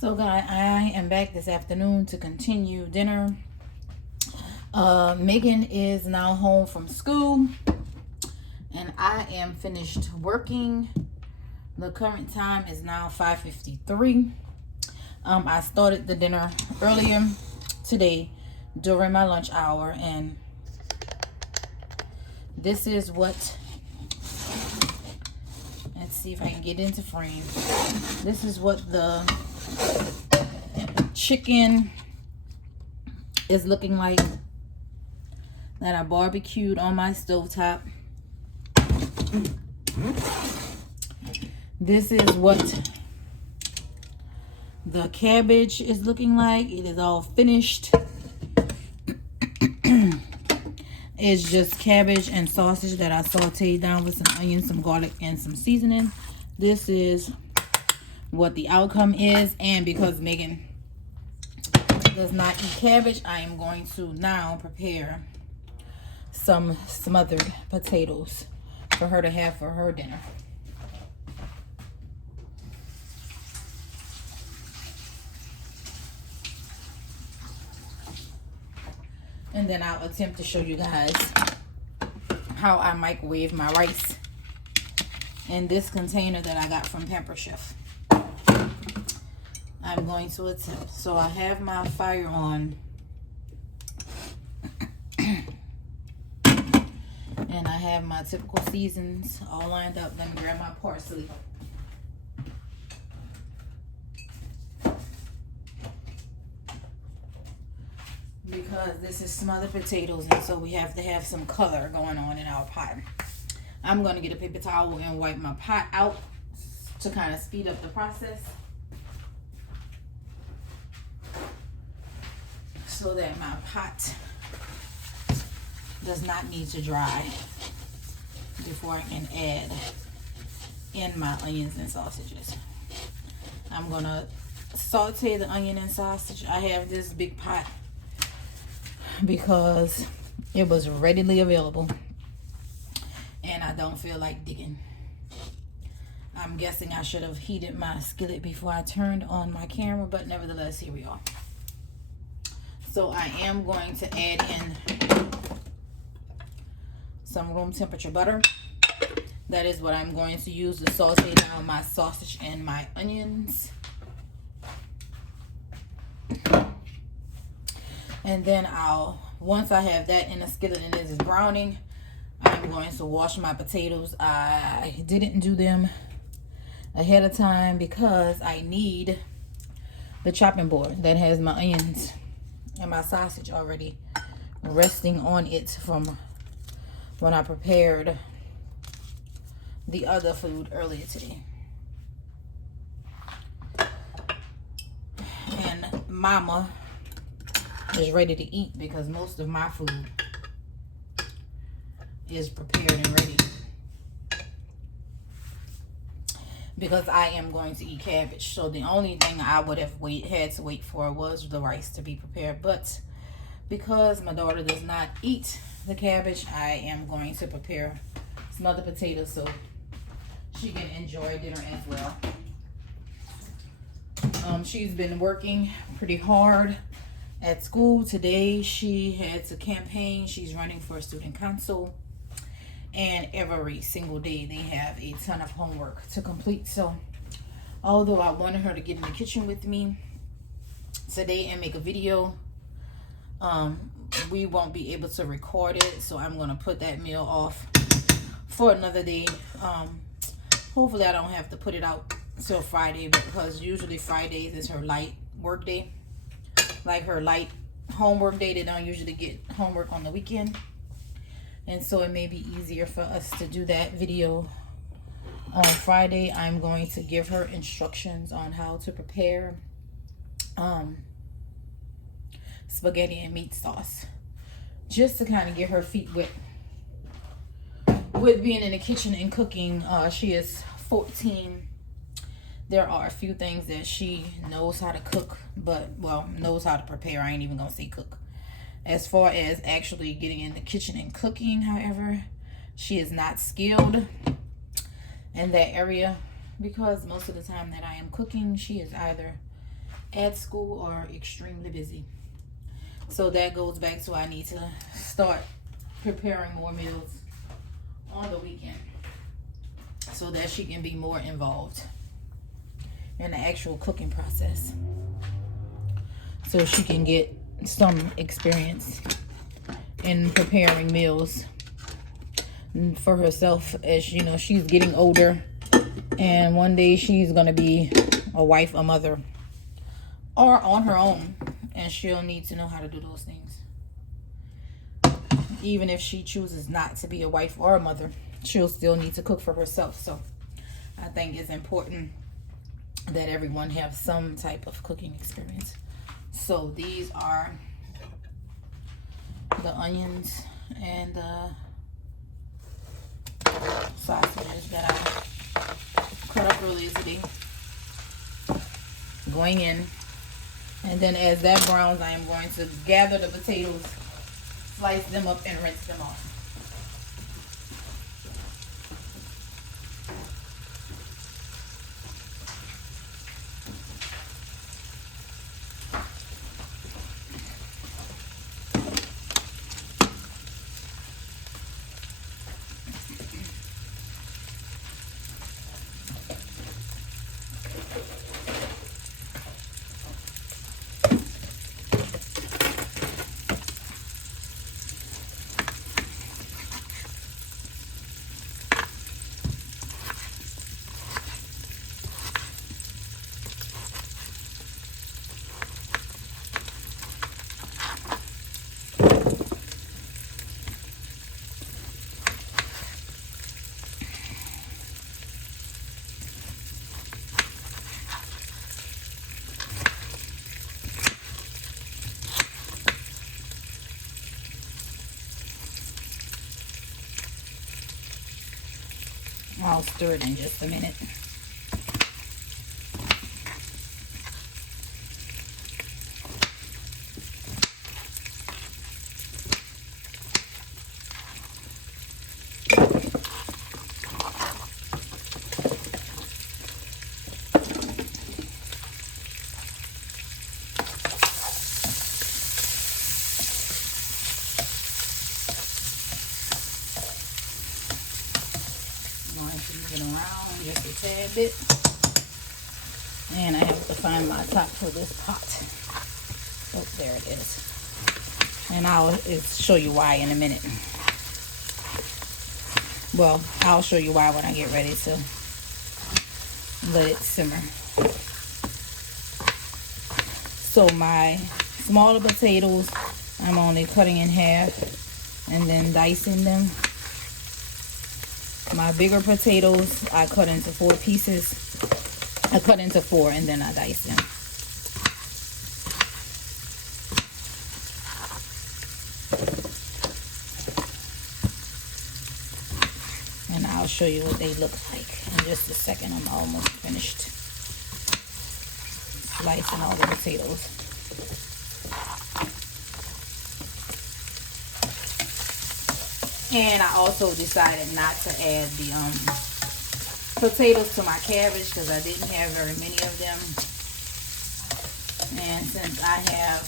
So guys, I am back this afternoon to continue dinner. Megan is now home from school and I am finished working. The current time is now 5:53. I started the dinner earlier today during my lunch hour, and this is what, let's see if I can get into frame. This is what the chicken is looking like that I barbecued on my stovetop. This is what the cabbage is looking like. It is all finished. It's just cabbage and sausage that I sauteed down with some onions, some garlic, and some seasoning. This is what the outcome is, and because Megan does not eat cabbage, I am going to now prepare some smothered potatoes for her to have for her dinner. And then I'll attempt to show you guys how I microwave my rice in this container that I got from Pamper Chef. I'm going to attempt. So I have my fire on. And I have my typical seasons all lined up. Let me grab my parsley. Because this is smothered potatoes, and so we have to have some color going on in our pot. I'm going to get a paper towel and wipe my pot out to kind of speed up the process, so that my pot does not need to dry before I can add in my onions and sausages. I'm going to saute the onion and sausage. I have this big pot because it was readily available and I don't feel like digging. I'm guessing I should have heated my skillet before I turned on my camera, but nevertheless, here we are. So I am going to add in some room temperature butter. That is what I'm going to use to saute down my sausage and my onions. And then once I have that in a skillet and it is browning, I'm going to wash my potatoes. I didn't do them ahead of time because I need the chopping board that has my onions and my sausage already resting on it from when I prepared the other food earlier today. And Mama is ready to eat because most of my food is prepared and ready, because I am going to eat cabbage. So the only thing I would have had to wait for was the rice to be prepared, but because my daughter does not eat the cabbage, I am going to prepare some other potatoes so she can enjoy dinner as well. She's been working pretty hard at school. Today she had to campaign. She's running for a student council, and every single day they have a ton of homework to complete. So although I wanted her to get in the kitchen with me today and make a video, we won't be able to record it, so I'm going to put that meal off for another day. Hopefully I don't have to put it out till Friday, because usually Fridays is her light work day, like her light homework day. They don't usually get homework on the weekend, and so it may be easier for us to do that video on Friday. I'm going to give her instructions on how to prepare spaghetti and meat sauce, just to kind of get her feet wet with being in the kitchen and cooking. She is 14. There are a few things that she knows how to cook, but, well, knows how to prepare. I ain't even gonna say cook. As far as actually getting in the kitchen and cooking, however, she is not skilled in that area, because most of the time that I am cooking, she is either at school or extremely busy. So that goes back to I need to start preparing more meals on the weekend so that she can be more involved in the actual cooking process, so she can get some experience in preparing meals for herself. As you know, she's getting older, and one day she's gonna be a wife, a mother, or on her own, and she'll need to know how to do those things. Even if she chooses not to be a wife or a mother, she'll still need to cook for herself. So I think it's important that everyone have some type of cooking experience. So these are the onions and the sausages that I cut up earlier today going in. And then as that browns, I am going to gather the potatoes, slice them up, and rinse them off. I'll stir it in just a minute. Just a tad bit, and I have to find my top for this pot. Oh, there it is. And I'll show you why in a minute. Well, I'll show you why when I get ready to let it simmer. So my smaller potatoes, I'm only cutting in half and then dicing them. My bigger potatoes, I cut into 4 pieces. I cut into 4 and then I dice them. And I'll show you what they look like in just a second. I'm almost finished slicing all the potatoes. And I also decided not to add the potatoes to my cabbage because I didn't have very many of them. And since I have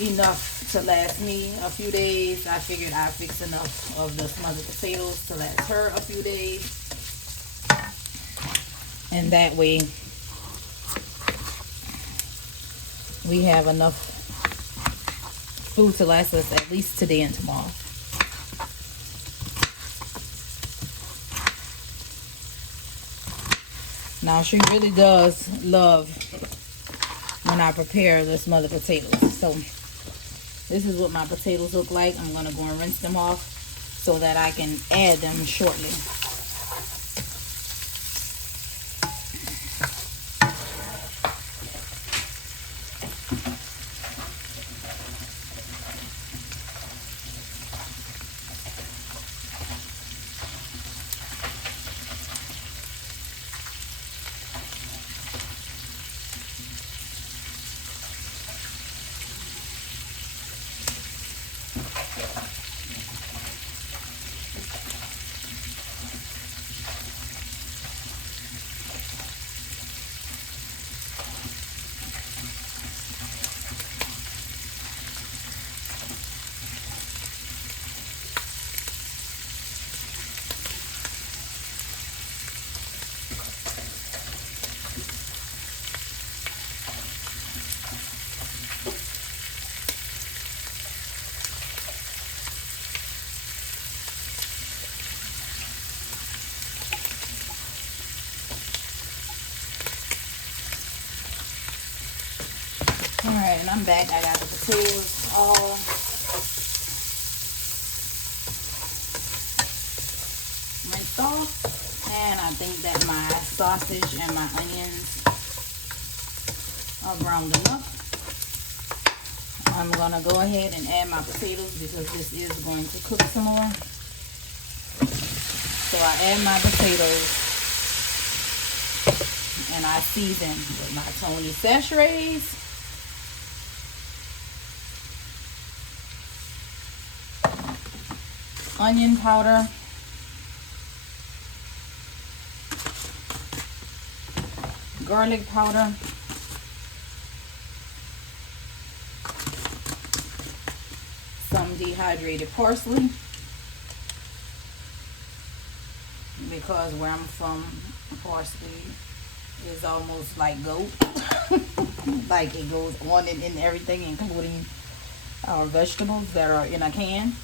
enough to last me a few days, I figured I'd fix enough of the smothered potatoes to last her a few days. And that way we have enough food to last us at least today and tomorrow. Now, she really does love when I prepare the smothered potatoes. So, this is what my potatoes look like. I'm going to go and rinse them off so that I can add them shortly. Alright, and I'm back. I got the potatoes all rinsed off. And I think that my sausage and my onions are browned enough. I'm going to go ahead and add my potatoes because this is going to cook some more. So I add my potatoes and I season with my Tony Sachets. Onion powder. Garlic powder. Some dehydrated parsley. Because where I'm from, parsley is almost like goat. Like it goes on in everything, including our vegetables that are in a can.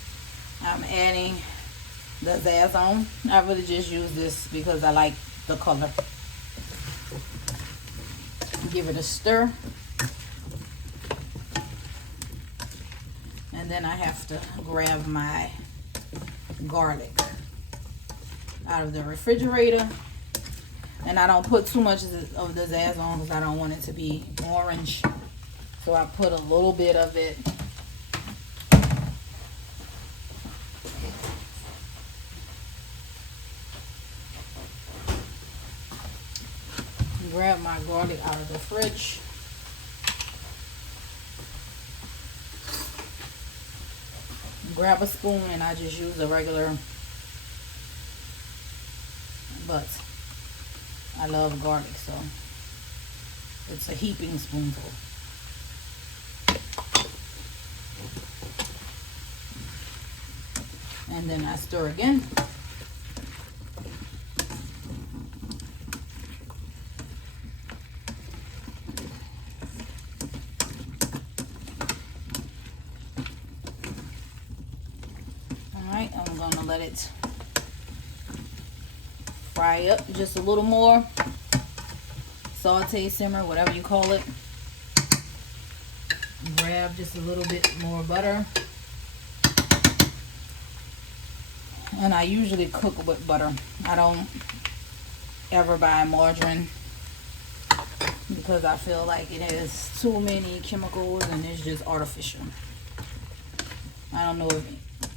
I'm adding the Zazon. I really just use this because I like the color. Give it a stir. And then I have to grab my garlic out of the refrigerator. And I don't put too much of the Zazon because I don't want it to be orange. So I put a little bit of it. Grab my garlic out of the fridge. Grab a spoon, and I just use a regular, but I love garlic, so it's a heaping spoonful. And then I stir again. Alright, I'm going to let it fry up just a little more. Saute, simmer, whatever you call it. Grab just a little bit more butter. And I usually cook with butter. I don't ever buy margarine because I feel like it has too many chemicals and it's just artificial. I don't know if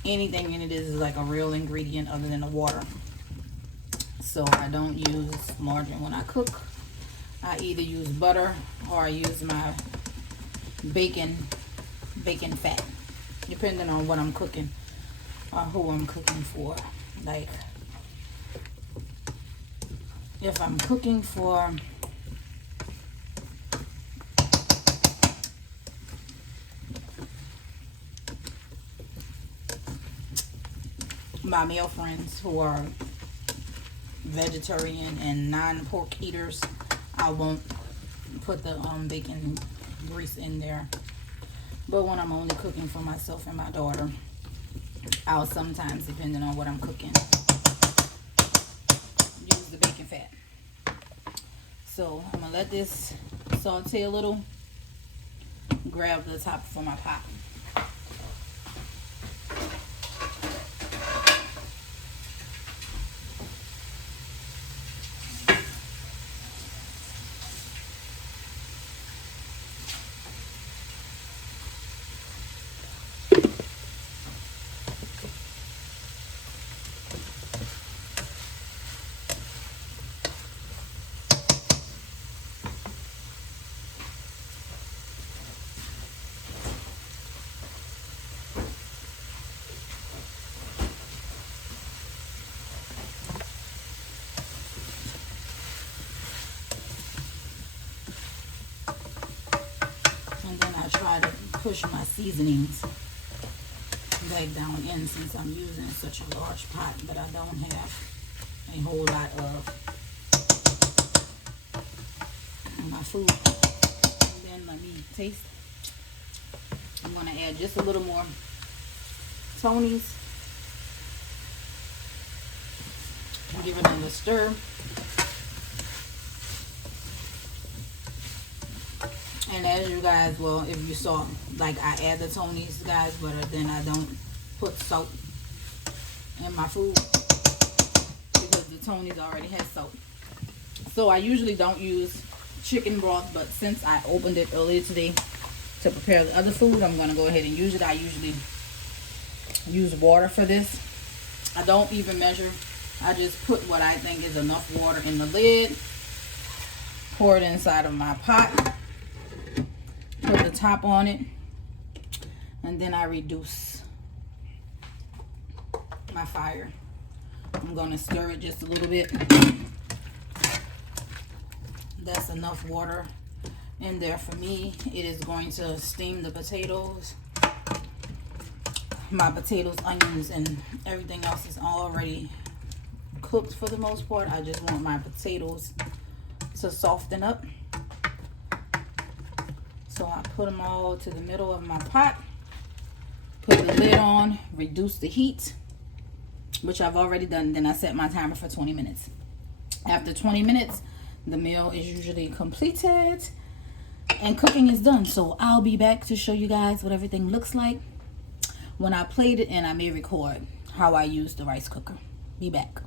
anything in it is like a real ingredient other than the water. So I don't use margarine when I cook. I either use butter or I use my bacon fat, depending on what I'm cooking or who I'm cooking for. Like if I'm cooking for my male friends who are vegetarian and non-pork eaters, I won't put the bacon grease in there. But when I'm only cooking for myself and my daughter, I'll sometimes, depending on what I'm cooking, use the bacon fat. So I'm gonna let this saute a little. Grab the top for my pot. Try to push my seasonings back down in since I'm using such a large pot that I don't have a whole lot of my food. And then let me taste. I'm going to add just a little more Tony's. Give it another stir. And as you guys, well, if you saw, like I add the Tony's guys, but then I don't put salt in my food because the Tony's already has salt. So I usually don't use chicken broth, but since I opened it earlier today to prepare the other food, I'm going to go ahead and use it. I usually use water for this. I don't even measure. I just put what I think is enough water in the lid, pour it inside of my pot, put the top on it, and then I reduce my fire. I'm going to stir it just a little bit. That's enough water in there for me. It is going to steam the potatoes. My potatoes, onions, and everything else is already cooked for the most part. I just want my potatoes to soften up. So I put them all to the middle of my pot, put the lid on, reduce the heat, which I've already done. Then I set my timer for 20 minutes. After 20 minutes, the meal is usually completed and cooking is done. So I'll be back to show you guys what everything looks like when I played it, and I may record how I use the rice cooker. Be back.